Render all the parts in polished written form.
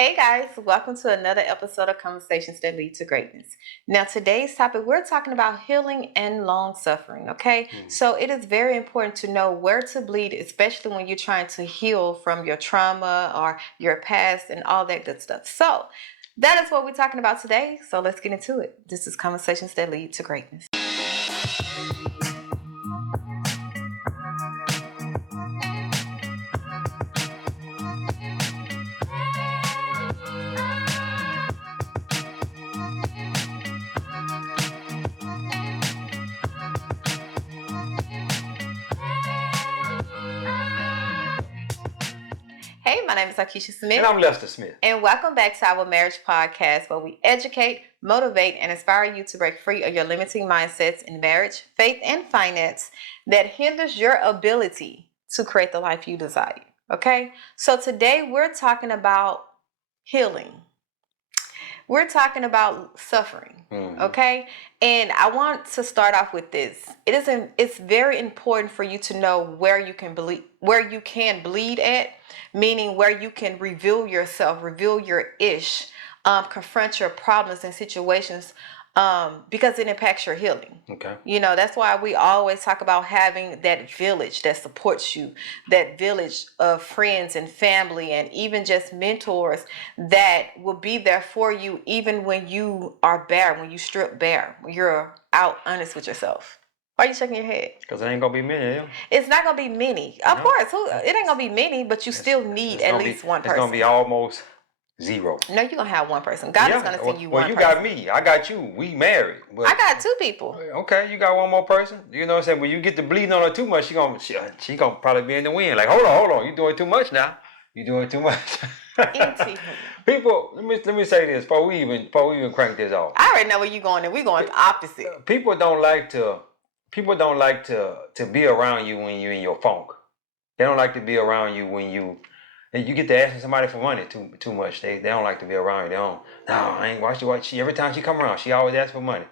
Hey guys, welcome to another episode of Conversations That Lead to Greatness. Now, today's topic, we're talking about healing and long suffering, okay? So, it is very important to know where to bleed, especially when you're trying to heal from your trauma or your past and all that good stuff. So, that is what we're talking about today. So, let's get into it. This is Conversations That Lead to Greatness. Hey, my name is Akisha Smith. And I'm Lester Smith. And welcome back to our marriage podcast, where we educate, motivate, and inspire you to break free of your limiting mindsets in marriage, faith, and finance that hinders your ability to create the life you desire. Okay? So today we're talking about healing. We're talking about suffering. Okay? And I want to start off with this. It's very important for you to know where you can bleed at, meaning where you can reveal yourself, reveal your confront your problems and situations, because it impacts your healing. Okay. You know, that's why we always talk about having that village that supports you, that village of friends and family and even just mentors that will be there for you even when you are bare, when you strip bare, when you're out honest with yourself. Why are you shaking your head? Because it ain't going to be many of them. It's not going to be many. Of course, it ain't going to be many, but you still need at least one person. It's going to be almost zero. No, you're going to have one person. God is going to send you one person. Well, you got me. I got you. We married. I got two people. Okay, you got one more person. You know what I'm saying? When you get to bleeding on her too much, she gonna probably be in the wind. Like, hold on. You doing too much now. You doing too much. People, let me say this before we even crank this off. I already know where you going, and we going the opposite. People don't like to be around you when you're in your funk. They don't like to be around you when you get to asking somebody for money too much. They don't like to be around you. They don't. No, I ain't watch she every time she come around, she always asks for money.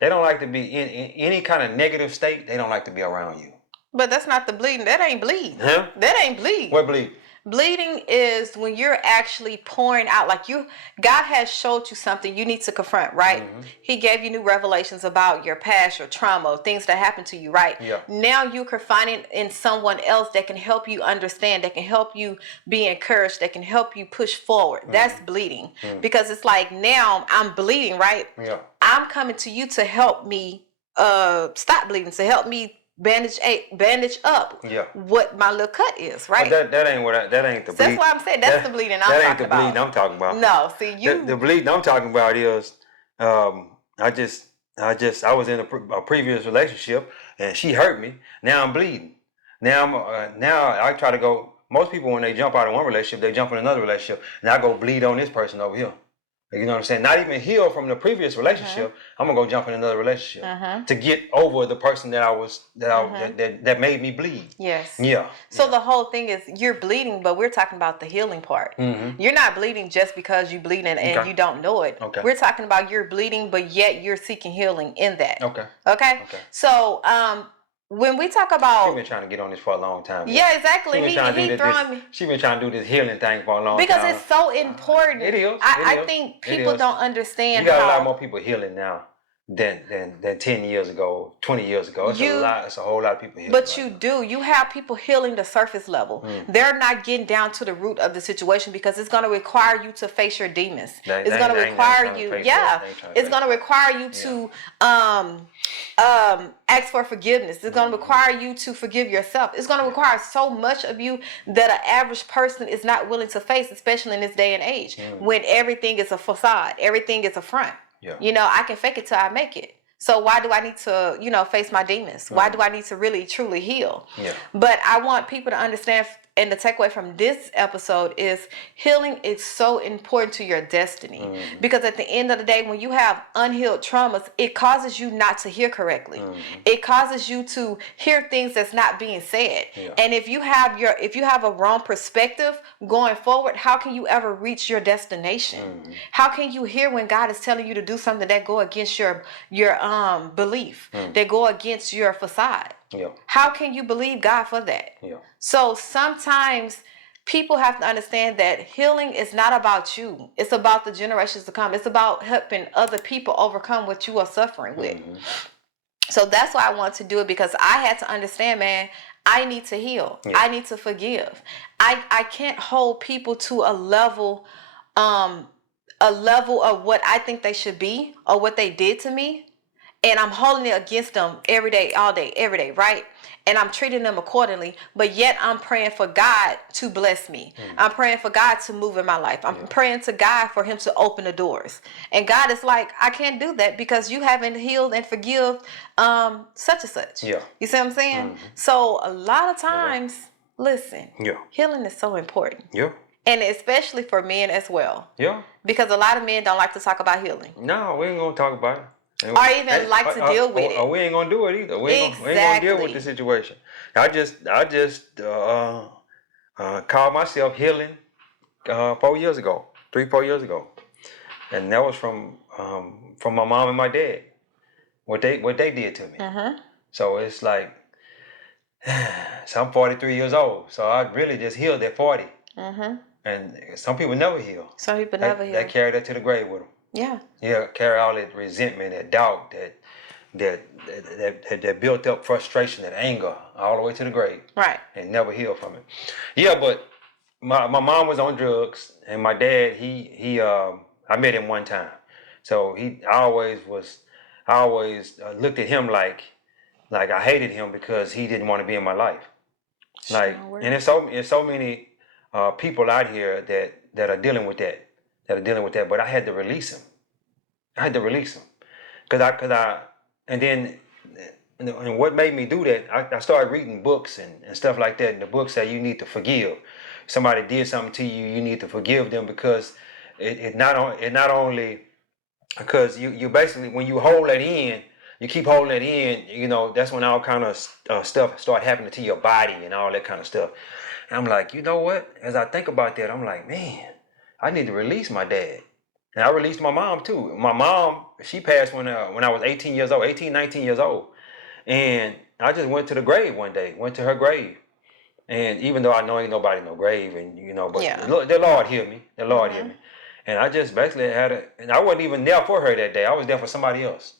They don't like to be in any kind of negative state. They don't like to be around you. But that's not the bleeding. That ain't bleeding. Huh? That ain't bleeding. What bleed? Bleeding is when you're actually pouring out, like God has showed you something you need to confront, right? Mm-hmm. He gave you new revelations about your past, your trauma, things that happened to you, right? Yeah. Now you can find it in someone else that can help you understand, that can help you be encouraged, that can help you push forward. Mm-hmm. That's bleeding. Mm-hmm. Because it's like, now I'm bleeding, right? Yeah. I'm coming to you to help me stop bleeding, to help me bandage up what my little cut is, right? But that ain't the bleed. That's why I'm saying that's the bleeding I'm talking about. That ain't the bleeding I'm talking about. No, see the bleeding I'm talking about is I was in a previous relationship and she hurt me. Now I'm bleeding. Now I try to go. Most people, when they jump out of one relationship, they jump in another relationship, and I go bleed on this person over here. You know what I'm saying? Not even heal from the previous relationship. I'm gonna go jump in another relationship to get over the person that made me bleed. Yes. Yeah. So the whole thing is you're bleeding, but we're talking about the healing part. Mm-hmm. You're not bleeding just because you're bleeding and you don't know it. Okay. We're talking about you're bleeding, but yet you're seeking healing in that. Okay. Okay. So when we talk about, she's been trying to get on this for a long time. Yeah, exactly. She's been trying to do this healing thing for a long time. Because it's so important. It is. I think people don't understand. You got a lot more people healing now than 10 years ago, 20 years ago. It's a whole lot of people healing. But you have people healing the surface level. They're not getting down to the root of the situation because it's going to require you to face your demons. It's going to require you, it's going to require you to ask for forgiveness. It's going to require you to forgive yourself. It's going to require so much of you that an average person is not willing to face, especially in this day and age, when everything is a facade, everything is a front. Yeah. You know, I can fake it till I make it. So why do I need to, face my demons? Why do I need to really, truly heal? Yeah. But I want people to understand, and the takeaway from this episode is healing is so important to your destiny. Because at the end of the day, when you have unhealed traumas, it causes you not to hear correctly. It causes you to hear things that's not being said. Yeah. And if you have a wrong perspective going forward, how can you ever reach your destination? How can you hear when God is telling you to do something that go against your belief, that go against your facade? Yeah. How can you believe God for that? Yeah. So sometimes people have to understand that healing is not about you. It's about the generations to come. It's about helping other people overcome what you are suffering with. So that's why I want to do it, because I had to understand, man, I need to heal. Yeah. I need to forgive. I can't hold people to a level of what I think they should be or what they did to me. And I'm holding it against them every day, all day, every day, right? And I'm treating them accordingly, but yet I'm praying for God to bless me. I'm praying for God to move in my life. I'm praying to God for him to open the doors. And God is like, I can't do that because you haven't healed and forgive such and such. Yeah. You see what I'm saying? So a lot of times, listen, healing is so important. Yeah. And especially for men as well. Yeah. Because a lot of men don't like to talk about healing. No, we ain't gonna talk about it. Or even like to deal with it. We ain't gonna do it either. We ain't gonna deal with the situation. I just called myself healing 4 years ago, 3-4 years ago, and that was from my mom and my dad. What they did to me. So it's like, so I'm 43 years old. So I really just healed at 40. And some people never heal. Some people never heal. They carry that to the grave with them. Yeah. Yeah, carry all that resentment, that doubt, that built up frustration, that anger, all the way to the grave. Right. And never heal from it. Yeah, but my mom was on drugs, and my dad, I met him one time. So I always looked at him like I hated him because he didn't want to be in my life. Like, and there's so many people out here that are dealing with that. But I had to release him. And what made me do that, I started reading books and stuff like that. And the books say you need to forgive. Somebody did something to you, you need to forgive them, because it not only because you basically, when you hold that in, you keep holding it in, that's when all kind of stuff start happening to your body and all that kind of stuff. And I'm like, you know what? As I think about that, I'm like, man, I need to release my dad. And I released my mom too. My mom, she passed when I was 19 years old. And I just went to the grave one day, went to her grave. And even though I know ain't nobody no grave, and but the Lord healed me. The Lord healed me. And I just basically and I wasn't even there for her that day. I was there for somebody else.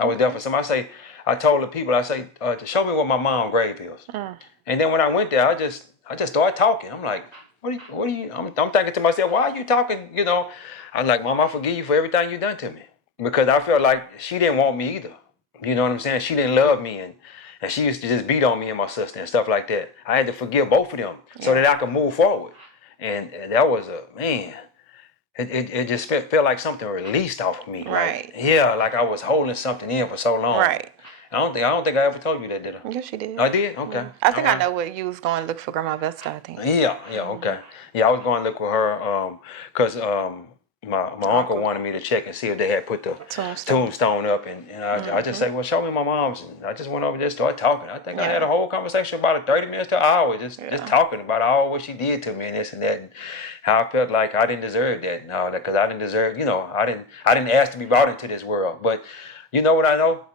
I told the people, I say, show me where my mom's grave is. And then when I went there, I just started talking. I'm like, what are you? I'm thinking to myself, why are you talking? I'm like, Mom, I forgive you for everything you done to me, because I felt like she didn't want me either. You know what I'm saying? She didn't love me, and she used to just beat on me and my sister and stuff like that. I had to forgive both of them so that I could move forward. And that was it just felt like something released off of me. Right. Like I was holding something in for so long. Right. I don't think I ever told you that, did I? Yes, you did. I did? Okay. Yeah. I think I know what you was going to look for Grandma Vesta, I think. Yeah, okay. Yeah, I was going to look with her because my uncle wanted me to check and see if they had put the tombstone up, and I just say, well, show me my mom's. And I just went over there and started talking. I think I had a whole conversation about 30 minutes to an hour, just talking about all what she did to me and this and that, and how I felt like I didn't deserve that and all that, because I didn't deserve, I didn't ask to be brought into this world. But you know what I know?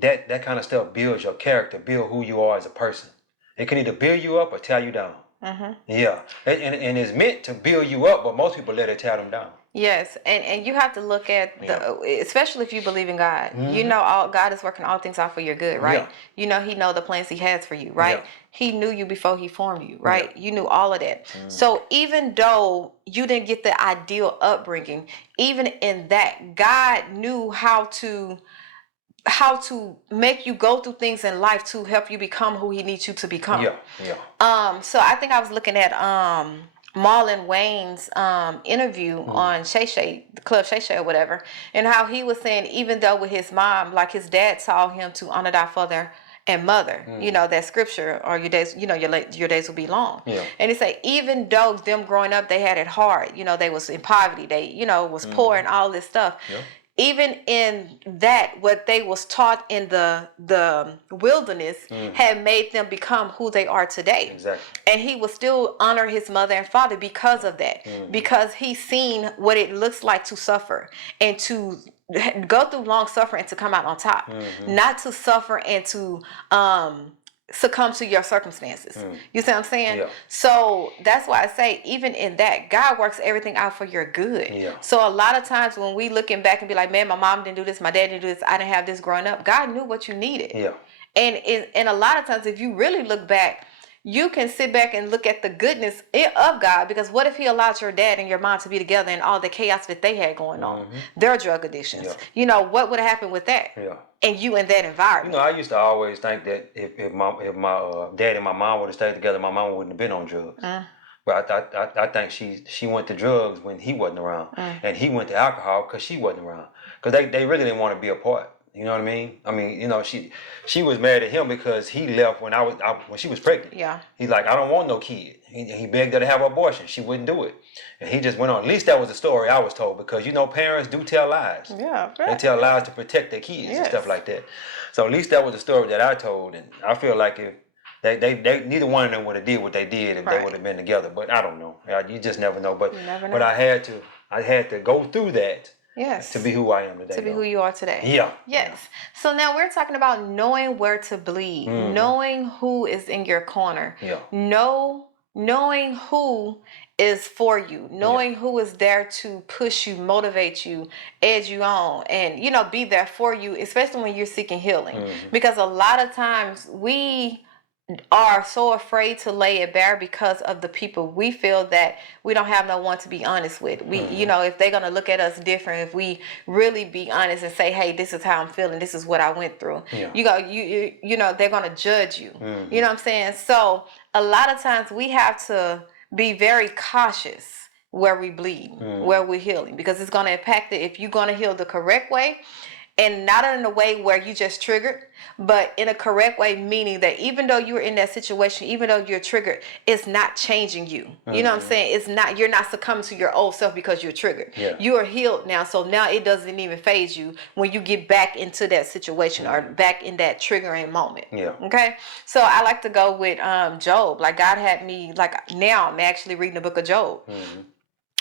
That kind of stuff builds your character, build who you are as a person. It can either build you up or tear you down. Yeah, and it's meant to build you up, but most people let it tear them down. Yes, and you have to look at especially if you believe in God. God is working all things out for your good, right? He know the plans he has for you, right? He knew you before he formed you, right? You knew all of that. So even though you didn't get the ideal upbringing, even in that, God knew how to make you go through things in life to help you become who he needs you to become. So I think I was looking at Marlon Wayne's interview on Shay Shay, the Club Shay Shay or whatever, and how he was saying, even though with his mom, like his dad taught him to honor thy father and mother, that scripture, or your days, your days will be long. And he said, even though them growing up, they had it hard, they was in poverty, they, was poor and all this stuff. Even in that, what they was taught in the wilderness had made them become who they are today. Exactly. And he would still honor his mother and father because of that, because he's seen what it looks like to suffer and to go through long suffering to come out on top, not to suffer and to succumb to your circumstances. You see what I'm saying? Yeah. So that's why I say, even in that, God works everything out for your good. Yeah. So a lot of times when we looking back and be like, man, my mom didn't do this, my dad didn't do this, I didn't have this growing up, God knew what you needed. Yeah. And a lot of times, if you really look back, you can sit back and look at the goodness of God, because what if he allowed your dad and your mom to be together and all the chaos that they had going on, their drug addictions, Yeah. you know, what would have happened with that? Yeah. And you in that environment. You know, I used to always think that if my dad and my mom would have stayed together, my mom wouldn't have been on drugs. But I think she went to drugs when he wasn't around, and he went to alcohol because she wasn't around. Because they really didn't want to be apart. You know what I mean? I mean, you know, she was mad at him because he left when when she was pregnant. Yeah. He's like, I don't want no kid. He begged her to have an abortion. She wouldn't do it, and he just went on. At least that was the story I was told, because you know parents do tell lies. Yeah. Right. They tell lies to protect their kids and stuff like that. So at least that was the story that I told, and I feel like if they neither one of them would have did what they did if they would have been together. But I don't know. You just never know. But I had to go through that. Yes. To be who I am today. To be who you are today. Yeah. Yes. Yeah. So now we're talking about knowing where to bleed, knowing who is in your corner. Yeah. Knowing who is for you, knowing who is there to push you, motivate you, edge you on, and you know, be there for you, especially when you're seeking healing. Because a lot of times we are so afraid to lay it bare because of the people we feel that we don't have no one to be honest with. We, you know, if they're gonna look at us different, if we really be honest and say, hey, this is how I'm feeling, this is what I went through. Yeah. You know, they're gonna judge you. You know what I'm saying? So a lot of times we have to be very cautious where we bleed, where we're healing, because it's gonna impact it if you're gonna heal the correct way. And not in a way where you just triggered, but in a correct way, meaning that even though you're in that situation, even though you're triggered, it's not changing you. You know what I'm saying? It's not, you're not succumbing to your old self because you're triggered. Yeah. You are healed now. So now it doesn't even faze you when you get back into that situation or back in that triggering moment. Yeah. Okay. So I like to go with Job. Like God had me, like now I'm actually reading the book of Job.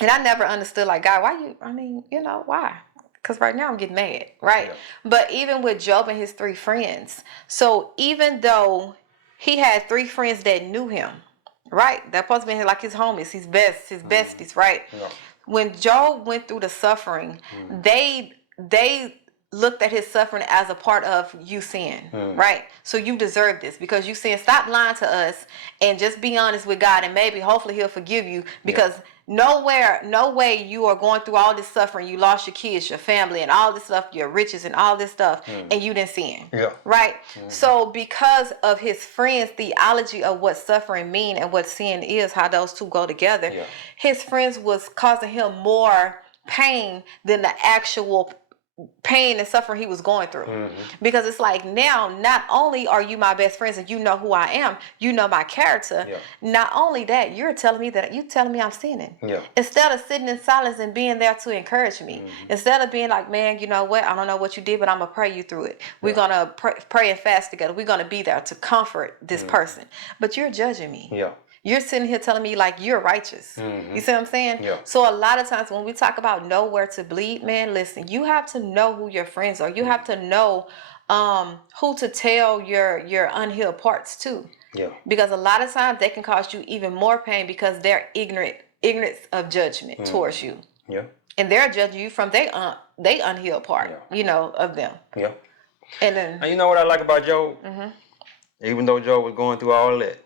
And I never understood, like, God, why? Because right now I'm getting mad, right? Yeah. But even with Job and his 3 friends, so even though he had 3 friends that knew him, right? That supposed to be like his homies, his besties, right? Yeah. When Job went through the suffering, they looked at his suffering as a part of you sin, right? So you deserve this because you sin. Stop lying to us and just be honest with God, and maybe hopefully he'll forgive you, because no way you are going through all this suffering. You lost your kids, your family, and all this stuff, your riches and all this stuff, and you didn't sin, right? So because of his friends' theology of what suffering mean and what sin is, how those two go together, his friends was causing him more pain than the actual pain and suffering he was going through. Because it's like, now not only are you my best friends and you know who I am, you know my character, not only that, you're telling me I'm sinning. Instead of sitting in silence and being there to encourage me, instead of being like, man, you know what, I don't know what you did, but I'm gonna pray you through it. We're gonna pray and fast together. We're gonna be there to comfort this person, but you're judging me. You're sitting here telling me like you're righteous. You see what I'm saying? Yeah. So a lot of times when we talk about know where to bleed, man, listen, you have to know who your friends are. You have to know who to tell your unhealed parts to. Yeah. Because a lot of times they can cause you even more pain because they're ignorance of judgment towards you. Yeah. And they're judging you from they unhealed part, you know, of them. Yeah. And then, you know what I like about Job? Even though Job was going through all that,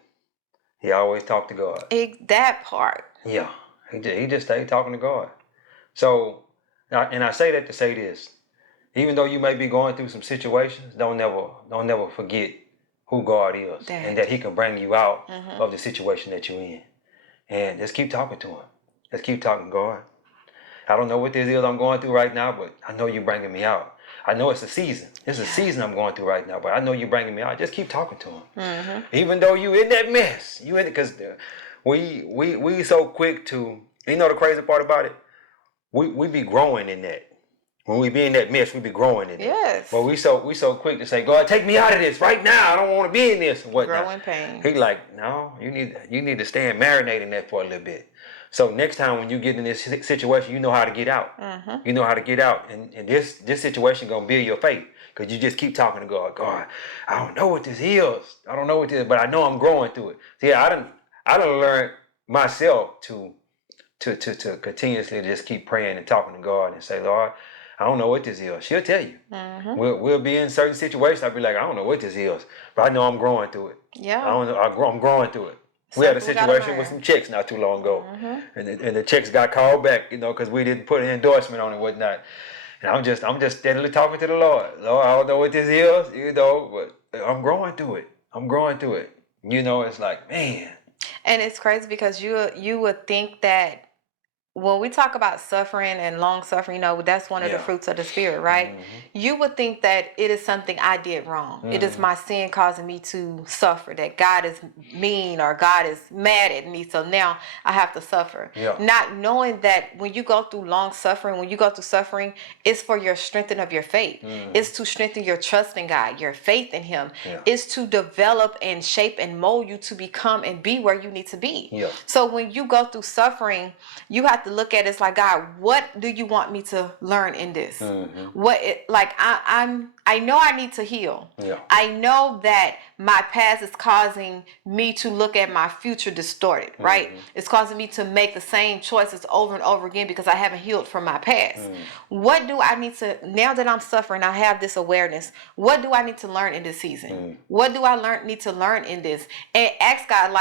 he always talked to God. That part. Yeah. He just stayed talking to God. So, and I say that to say this. Even though you may be going through some situations, don't never forget who God is. And that he can bring you out of the situation that you're in. And just keep talking to him. Just keep talking to God. I don't know what this is I'm going through right now, but I know you're bringing me out. I know it's a season. It's a season I'm going through right now, but I know you're bringing me out. Just keep talking to him. Even though you in that mess. You in it, because we so quick to, you know the crazy part about it? We be growing in that. When we be in that mess, we be growing in it. Yes. But we so quick to say, God, take me out of this right now. I don't want to be in this. Growing pain. He like, no, you need to stay and marinate in that for a little bit. So next time when you get in this situation, you know how to get out. Mm-hmm. You know how to get out. And this situation gonna build your faith. Because you just keep talking to God. God, I don't know what this is. I don't know what this is, but I know I'm growing through it. See, I done learned myself to continuously just keep praying and talking to God and say, Lord, I don't know what this is. She'll tell you. Mm-hmm. We'll be in certain situations. I'll be like, I don't know what this is, but I know I'm growing through it. Yeah. I don't know. I'm growing through it. We had a Something we gotta situation with learn. some checks not too long ago, Mm-hmm. and the checks got called back, because we didn't put an endorsement on it, whatnot. And I'm just steadily talking to the Lord. Lord, I don't know what this is, but I'm growing through it. I'm growing through it. It's like, man. And it's crazy because you would think that when we talk about suffering and long suffering, that's one of the Yeah. fruits of the spirit, right? Mhm. You would think that it is something I did wrong. It is my sin causing me to suffer, that God is mean or God is mad at me, so now I have to suffer. Yeah. Not knowing that when you go through long suffering, when you go through suffering, it's for your strengthening of your faith. It's to strengthen your trust in God, your faith in Him. Yeah. It's to develop and shape and mold you to become and be where you need to be. Yeah. So when you go through suffering, you have to look at it, it's like, God, what do you want me to learn in this? I know I need to heal. Yeah. I know that my past is causing me to look at my future distorted, right? It's causing me to make the same choices over and over again because I haven't healed from my past. What do I need to, now that I'm suffering, I have this awareness, what do I need to learn in this season? What do I need to learn in this? And ask God,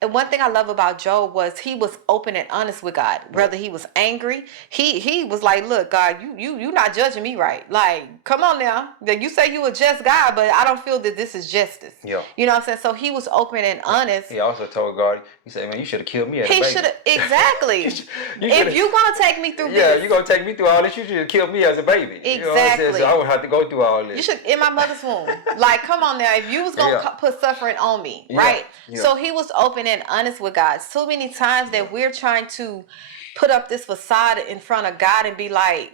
and one thing I love about Job was he was open and honest with God. Whether he was angry, he was like, "Look, God, you not judging me right. Like, come on now. You say you a just God, but I don't feel that this is justice." Yeah. You know what I'm saying? So he was open and honest. He also told God, he said, "Man, you should have killed me as a He baby." should have exactly. If you're gonna take me through yeah, this, you're gonna take me through all this. You should have killed me as a baby. Exactly. You know what I'm saying? So I would have to go through all this. You should in my mother's womb. Like, come on now. If you was gonna put suffering on me, right? Yeah. So he was open and honest with God. So many times that we're trying to put up this facade in front of God and be like,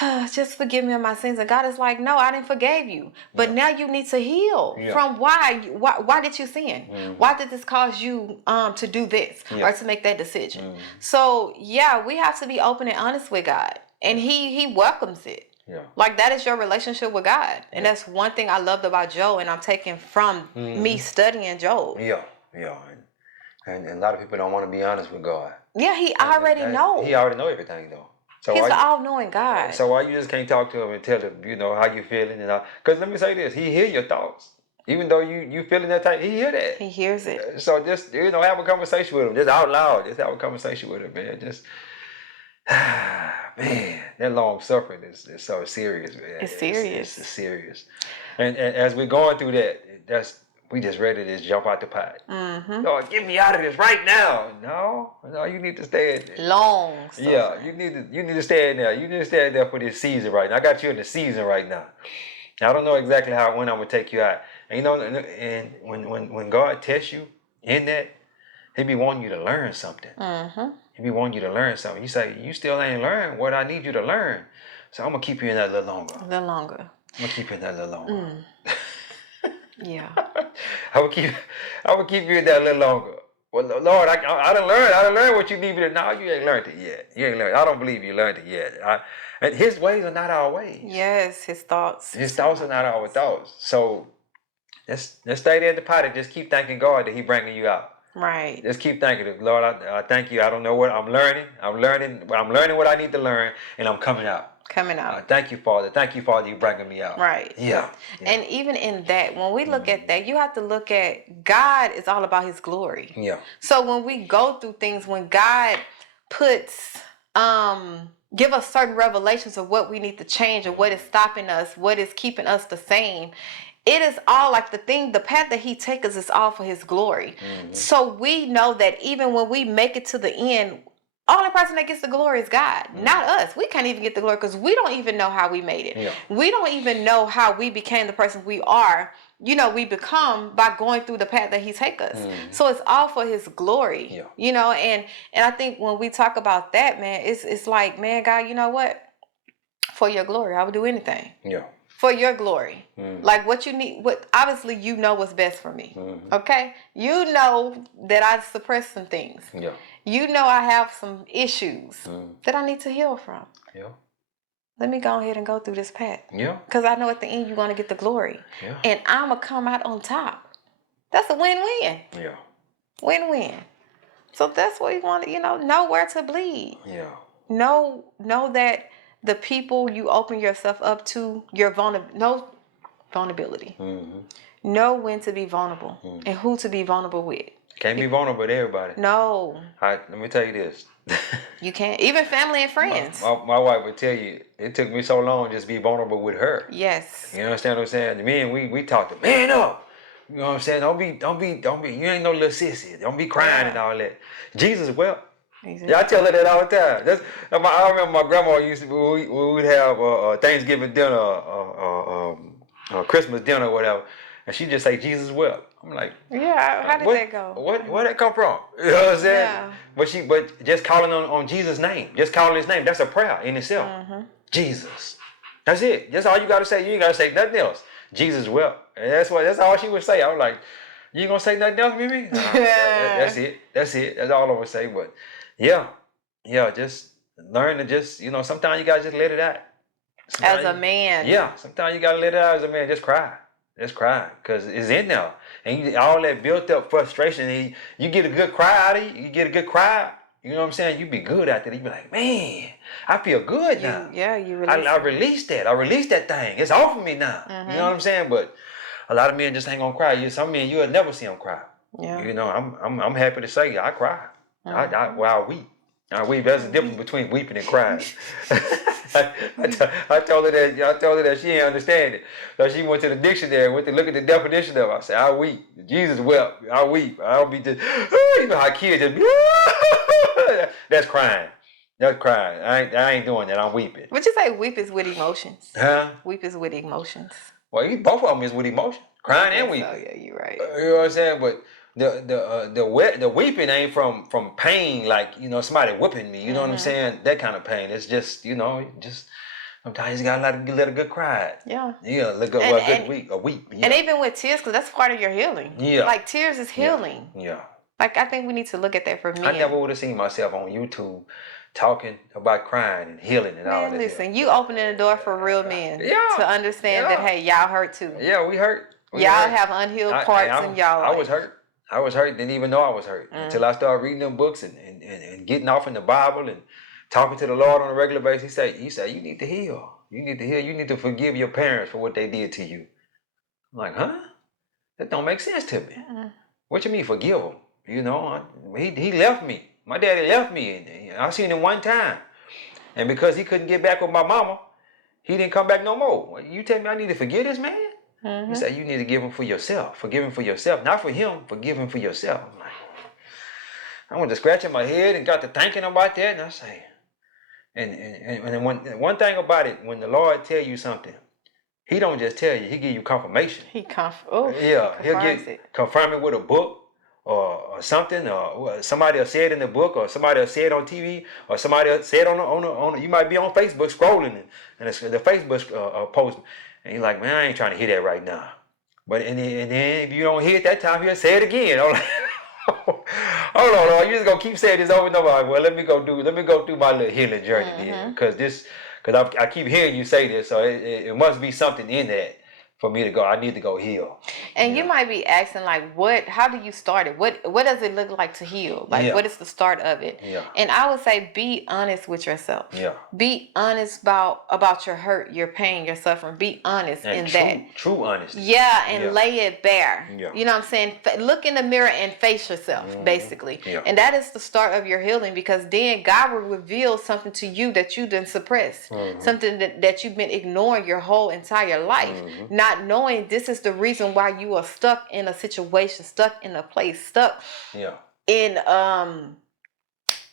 God, just forgive me of my sins. And God is like, no, I didn't forgive you. But now you need to heal from why did you sin? Why did this cause you to do this or to make that decision? So we have to be open and honest with God. And he welcomes it. Yeah. Like, that is your relationship with God. And that's one thing I loved about Job, and I'm taking from me studying Job. Yeah. And a lot of people don't want to be honest with God. Yeah, he already knows. He already know everything though. So he's an all-knowing God. So why you just can't talk to him and tell him, how you feeling and all? Because let me say this, he hear your thoughts. Even though you feeling that type, he hear that. He hears it. So just have a conversation with him, just out loud. Just have a conversation with him, man. Just man, that long suffering is so serious, man. It's serious. It's serious. And as we're going through that, we just ready to just jump out the pot. Lord, get me out of this right now. No, you need to stay in there. Long suffering. Yeah, you need to stay in there. You need to stay in there for this season right now. I got you in the season right now. I don't know exactly when I'm gonna take you out. And and when God tests you in that, He be wanting you to learn something. He be wanting you to learn something. You say, you still ain't learned what I need you to learn. So I'm gonna keep you in that a little longer. A little longer. I'm gonna keep you in that a little longer. Yeah. I would keep you in that a little longer. Well, Lord, I done learned what you need me to. No, you ain't learned it yet. You ain't learned. I don't believe you learned it yet. And His ways are not our ways. Yes, His thoughts. His thoughts are not our thoughts. So let's stay there in the pot and just keep thanking God that He bringing you out. Right. Just keep thanking Him. Lord, I thank you. I don't know what I'm learning. I'm learning what I need to learn, and I'm coming out. Thank you, Father. Thank you, Father, you bringing me out. Right. Yeah. And even in that, when we look at that, you have to look at God is all about His glory. Yeah. So when we go through things, when God puts give us certain revelations of what we need to change or what is stopping us, what is keeping us the same, it is all like the path that He takes us is all for His glory. So we know that even when we make it to the end, only person that gets the glory is God, not us. We can't even get the glory because we don't even know how we made it. Yeah. We don't even know how we became the person we are. We become by going through the path that He take us. So it's all for His glory. Yeah. And I think when we talk about that, man, it's like, man, God, you know what? For your glory, I would do anything. Yeah. for your glory. Mm-hmm. Like what you need, what obviously you know what's best for me. Mm-hmm. Okay? You know that I suppress some things. Yeah. You know I have some issues Mm-hmm. that I need to heal from. Yeah. Let me go ahead and go through this path. Yeah. Because I know at the end you're going to get the glory. Yeah. And I'm going to come out on top. That's a win-win. Yeah. Win-win. So that's what you want to, know where to bleed. Yeah. Know that the people you open yourself up to, your vulnerability. Mm-hmm. Know when to be vulnerable and who to be vulnerable with. Can't be vulnerable with everybody. No. Let me tell you this. You can't. Even family and friends. My wife would tell you, it took me so long just to be vulnerable with her. Yes. You understand what I'm saying? Me and we talked to man up. You know what I'm saying? Don't be. You ain't no little sissy. Don't be crying and all that. Jesus wept. Yeah, I tell her that all the time. I remember my grandma used to. We would have Thanksgiving dinner, Christmas dinner, or whatever, and she just say Jesus wept. I'm like, yeah. How did that go? Where that come from? You know what I'm saying? Yeah. But just calling on Jesus' name, just calling His name, that's a prayer in itself. Mm-hmm. Jesus. That's it. That's all you gotta say. You ain't gotta say nothing else. Jesus wept. And that's all she would say. I was like, you ain't gonna say nothing else, Mimi? Nah, that's it. That's all I would say. But yeah, just learn to just, sometimes you gotta just let it out. As a man. Yeah, sometimes you gotta let it out as a man. Just cry. Just cry. Because it's in there. And all that built up frustration, you get a good cry out of you. You get a good cry. You know what I'm saying? You be good after that. You be like, man, I feel good now. You release I released that. I released that thing. It's off of me now. Mm-hmm. You know what I'm saying? But a lot of men just ain't gonna cry. Some men you'll never see them cry. Yeah. I'm happy to say I cry. Mm-hmm. I weep. I weep. There's a difference between weeping and crying. I told her that she ain't understand it. So she went to the dictionary, went to look at the definition of it. I said, I weep. Jesus wept. I weep. I don't be just, you know how kids just be, that's crying. That's crying. I ain't doing that. I'm weeping. Would you say weep is with emotions? Huh? Weep is with emotions. Well, both of them is with emotion. Crying and weeping. Oh, yeah, you're right. You know what I'm saying? But the weeping ain't from pain, like, somebody whipping me. You know what I'm saying? That kind of pain. It's just, sometimes you just gotta let a good cry. Yeah. Yeah, a weep. Yeah. And even with tears, because that's part of your healing. Yeah. Like tears is healing. Yeah. Like I think we need to look at that for men. I never would have seen myself on YouTube talking about crying and healing and all that. Listen, you opening the door for real men to understand that, hey, y'all hurt too. Yeah, we hurt. Y'all have unhealed parts in y'all life. I was hurt. I was hurt. Didn't even know I was hurt until I started reading them books and getting off in the Bible and talking to the Lord on a regular basis. He said, you need to heal. You need to heal. You need to forgive your parents for what they did to you. I'm like, huh? That don't make sense to me. What you mean forgive them? He left me. My daddy left me. I seen him one time. And because he couldn't get back with my mama, he didn't come back no more. You tell me I need to forgive this man? He said, you need to give him for yourself. Forgive him for yourself. Not for him. Forgive him for yourself. I'm like, I went to scratching my head and got to thinking about that. And I say, and one thing about it, when the Lord tell you something, He don't just tell you. He give you confirmation. He'll confirm it with a book or something, or somebody will say it in the book, or somebody will say it on TV, or somebody will say it on you might be on Facebook scrolling and the Facebook post. And you're like, man, I ain't trying to hear that right now. But and then if you don't hear it that time, he'll say it again. I'm like, hold on, Lord, you just gonna keep saying this over and over. Well, let me go through my little healing journey then, because I keep hearing you say this, so it must be something in that for me to go. I need to go heal. And you might be asking, like, how do you start it? What does it look like to heal? Like, what is the start of it? Yeah. And I would say, be honest with yourself. Yeah. Be honest about your hurt, your pain, your suffering. Be honest in that. True honesty. Yeah, and lay it bare. Yeah. You know what I'm saying? Look in the mirror and face yourself, basically. Yeah. And that is the start of your healing, because then God will reveal something to you that you didn't suppress. Something that you've been ignoring your whole entire life. Not knowing this is the reason why you are stuck in a situation, stuck in a place, stuck in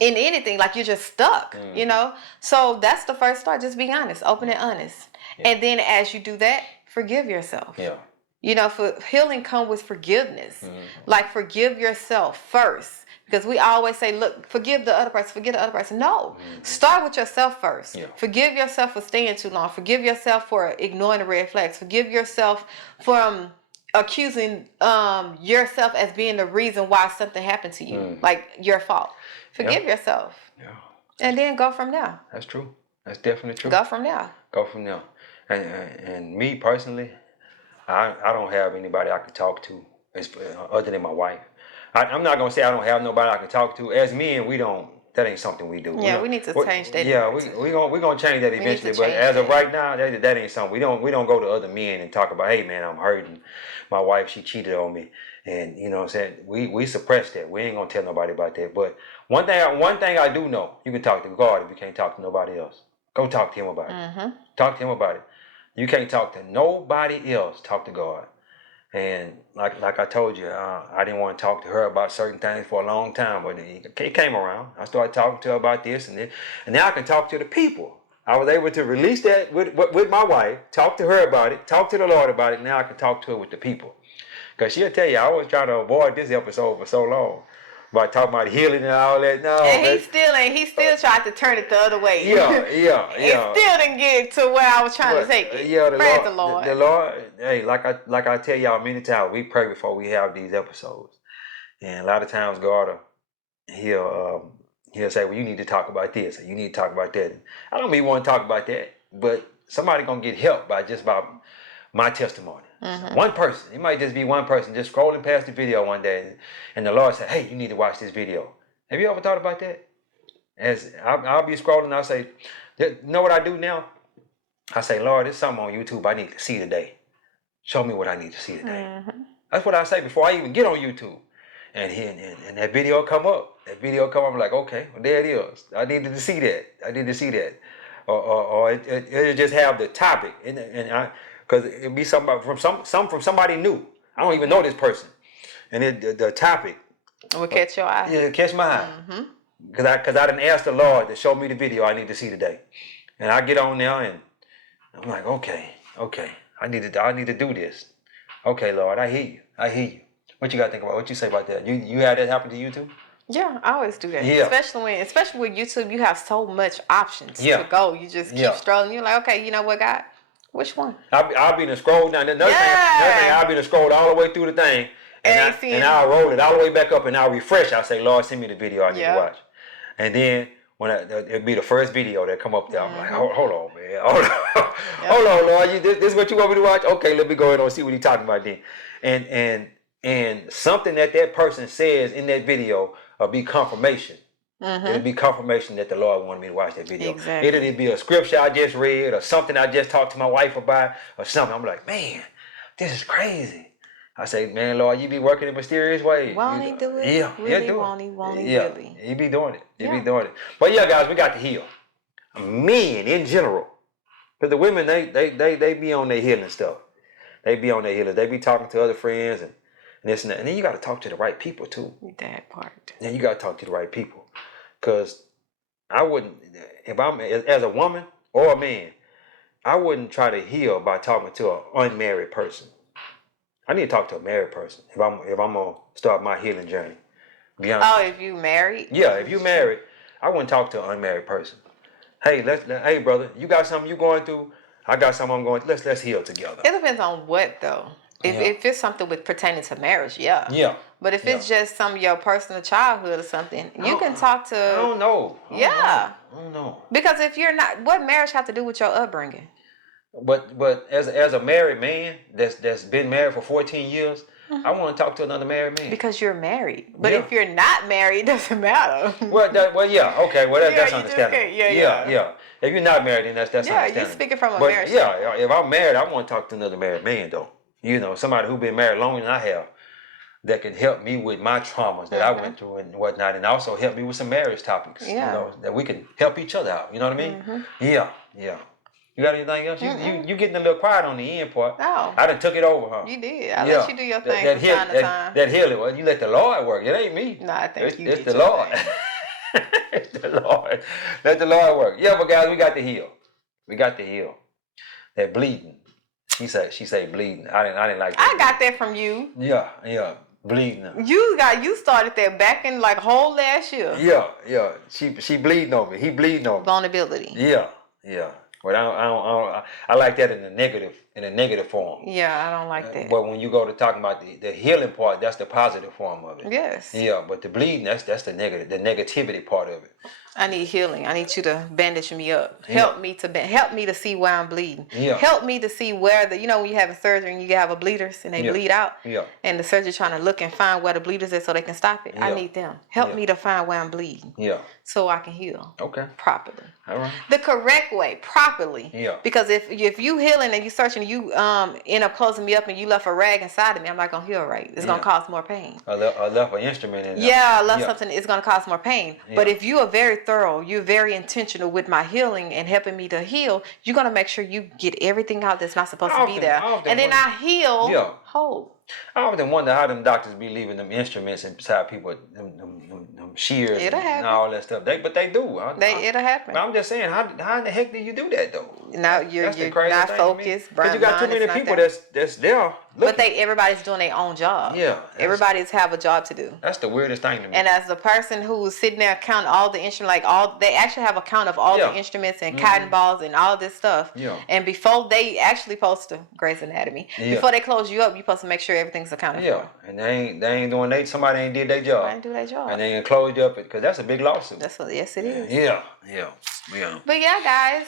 anything, like you're just stuck, So that's the first start. Just be honest, open and honest. And then as you do that, forgive yourself. Yeah. You know, for healing come with forgiveness. Mhm. Like, forgive yourself first. Because we always say, look, forgive the other person, forgive the other person. No, start with yourself first. Yeah. Forgive yourself for staying too long. Forgive yourself for ignoring the red flags. Forgive yourself from accusing yourself as being the reason why something happened to you, like your fault. Forgive yourself. Yeah. And then go from there. That's true. That's definitely true. Go from there. Go from there. And me personally, I don't have anybody I can talk to other than my wife. I'm not gonna say I don't have nobody I can talk to. As men, we don't. That ain't something we do. Yeah, we need to change that. Yeah, we gonna change that eventually. But as of right now, that ain't something. We don't go to other men and talk about, hey man, I'm hurting. My wife, she cheated on me, and you know what I'm saying. We suppress that. We ain't gonna tell nobody about that. But one thing I do know, you can talk to God if you can't talk to nobody else. Go talk to him about it. Talk to him about it. You can't talk to nobody else. Talk to God. And like I told you, I didn't want to talk to her about certain things for a long time, but it came around. I started talking to her about this and now I can talk to the people. I was able to release that with my wife, talk to her about it, talk to the Lord about it. Now I can talk to her with the people. Because she'll tell you, I was trying to avoid this episode for so long. About talking about healing and all that. No, and he still tried to turn it the other way. Yeah. It still didn't get to where I was trying to take it. Yeah, Praise the Lord. The Lord, hey, like I tell y'all many times, we pray before we have these episodes. And a lot of times God he'll say, well, you need to talk about this, or you need to talk about that. I don't even want to talk about that, but somebody gonna get helped by my testimony. One person, it might just be one person just scrolling past the video one day, and the Lord said, hey, you need to watch this video. Have you ever thought about that? As I'll be scrolling, I'll say, you know what I do now? I say, Lord, there's something on YouTube I need to see today. Show me what I need to see today. That's what I say before I even get on YouTube. And that video come up. I'm like, okay, well, there it is. I needed to see that. Or it just have the topic, because it'd be somebody from somebody new. I don't even know this person, and the topic will catch your eye. Yeah, catch my eye. Because I didn't ask the Lord to show me the video I need to see today, and I get on there and I'm like, okay, I need to do this. Okay, Lord, I hear you. What you got to think about? What you say about that? You had that happen to you too? Yeah, I always do that. Yeah. Especially with YouTube, you have so much options to go. You just keep strolling. You're like, okay, you know what, God? Which one? I'll be in the scroll down. Another thing, I'll be in the scroll all the way through the thing, and I'll roll it all the way back up, and I'll refresh. I'll say, Lord, send me the video I need to watch. And then when it'll be the first video that come up there, I'm like, hold on, man, hold on, Lord, this is what you want me to watch? Okay, let me go ahead and see what he's talking about then. And something that person says in that video will be confirmation. It'll be confirmation that the Lord wanted me to watch that video. Exactly. It'll be a scripture I just read or something I just talked to my wife about or something. I'm like, man, this is crazy. I say, man, Lord, you be working in mysterious ways. Won't he do it? Yeah, really, do won't it. he? Won't he Yeah, really? he be doing it. He be doing it. But yeah, guys, we got to heal. Men in general. Because the women, they be on their healing stuff. They be on their healing. They be talking to other friends and this and that. And then you got to talk to the right people too. That part. And you got to talk to the right people. Because I wouldn't, if I'm, as a woman or a man, I wouldn't try to heal by talking to an unmarried person. I need to talk to a married person if I'm gonna start my healing journey. If you married? Yeah, if you married, I wouldn't talk to an unmarried person. Hey, hey brother, you got something you going through? I got something I'm going through. Let's heal together. It depends on what though. If it's something pertaining to marriage, yeah. But if it's just some of your personal childhood or something, you can talk to. I don't know. I don't know. Because if you're not, what marriage have to do with your upbringing? But as a married man that's been married for 14 years, I want to talk to another married man. Because you're married. But if you're not married, it doesn't matter. Yeah, okay. Well, that's understandable. Yeah. If you're not married, then that's understandable. You're speaking from a marriage. Yeah, if I'm married, I want to talk to another married man though. You know, somebody who's been married longer than I have, that can help me with my traumas that I went through and whatnot, and also help me with some marriage topics. You know, that we can help each other out. You know what I mean? Yeah. You got anything else? You getting a little quiet on the end part. No. I done took it over, huh? You did. I let you do your thing from time to time. That healing, well, you let the Lord work. It ain't me. No, I think it's the Lord. It's the Lord. Let the Lord work. Yeah, but guys, we got to heal. That bleeding. She say bleeding. I didn't like I that. got that from you. Yeah, bleeding. You started that back in like whole last year. Yeah. She bleeding on me. He bleeding on me. Vulnerability. Yeah. But I like that in a negative form. Yeah, I don't like that. But when you go to talking about the healing part, that's the positive form of it. Yes. Yeah, but the bleeding, that's the negativity part of it. I need healing. I need you to bandage me up. Yeah. Help me to see where I'm bleeding. Yeah. Help me to see where when you have a surgery and you have a bleeders and they bleed out. Yeah. And the surgeon trying to look and find where the bleeders is so they can stop it. Yeah. I need them. Help me to find where I'm bleeding. Yeah. So I can heal. Okay. Properly. All right. The correct way, properly. Yeah. Because if you healing and you searching, you end up closing me up and you left a rag inside of me, I'm not gonna heal right. It's gonna cause more pain. I left an instrument in there. Yeah, I left something. It's gonna cause more pain. Yeah. But if you are very thorough, you're very intentional with my healing and helping me to heal, you're gonna make sure you get everything out that's not supposed to be there, and then I heal whole. I often wonder how them doctors be leaving them instruments inside people, them shears and all that stuff. But they do. It'll happen. But I'm just saying, how in the heck do you do that though? Now you're not focused. Because you got too many people that's there. But everybody's doing their own job. Yeah. Everybody's have a job to do. That's the weirdest thing to me. And as the person who's sitting there counting all the instruments, they actually have a count of all the instruments and cotton balls and all this stuff. Yeah. And before they actually post to Grey's Anatomy, before they close you up, you're supposed to make sure everything's accounted for. Yeah. And they ain't doing somebody ain't did their job. They ain't do their job. And they ain't closed you up because that's a big lawsuit. Yes, it is. Yeah. But yeah, guys,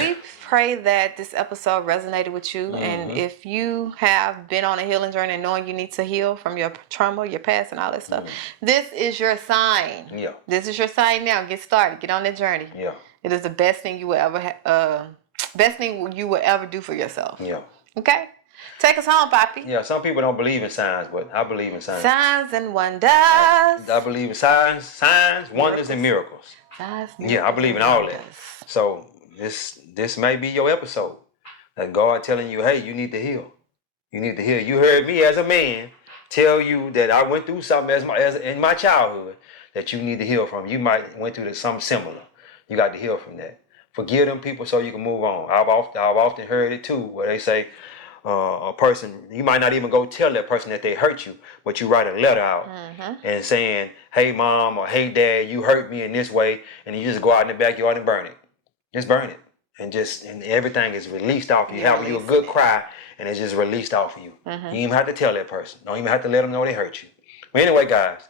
we pray that this episode resonated with you. And if you have been on a healing journey and knowing you need to heal from your trauma, your past, and all that stuff, this is your sign. Yeah. This is your sign now. Get started. Get on that journey. Yeah. It is the best thing you will ever do for yourself. Yeah. Okay? Take us home, Poppy. Yeah, some people don't believe in signs, but I believe in signs. Signs and wonders. I believe in signs, wonders, and miracles. Signs, Yeah, I believe in all that. So this may be your episode. That God telling you, hey, you need to heal. You need to heal. You heard me as a man tell you that I went through something as in my childhood that you need to heal from. You might went through something similar. You got to heal from that. Forgive them people so you can move on. I've often heard it too, where they say a person, you might not even go tell that person that they hurt you, but you write a letter out and saying, hey mom or hey dad, you hurt me in this way, and you just go out in the backyard and burn it. Just burn it. And everything is released off you. Have you a good cry and it's just released off of you. You don't even have to tell that person. Don't even have to let them know they hurt you. But anyway, guys,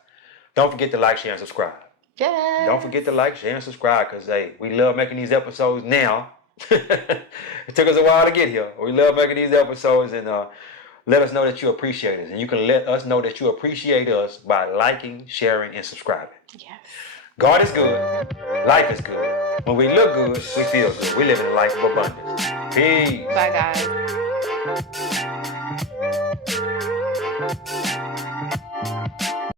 don't forget to like, share, and subscribe. Yes. Don't forget to like, share, and subscribe because, hey, we love making these episodes now. It took us a while to get here. We love making these episodes, and let us know that you appreciate us. And you can let us know that you appreciate us by liking, sharing, and subscribing. Yes. God is good. Life is good. When we look good, we feel good. We live in a life of abundance. Peace. Bye, guys.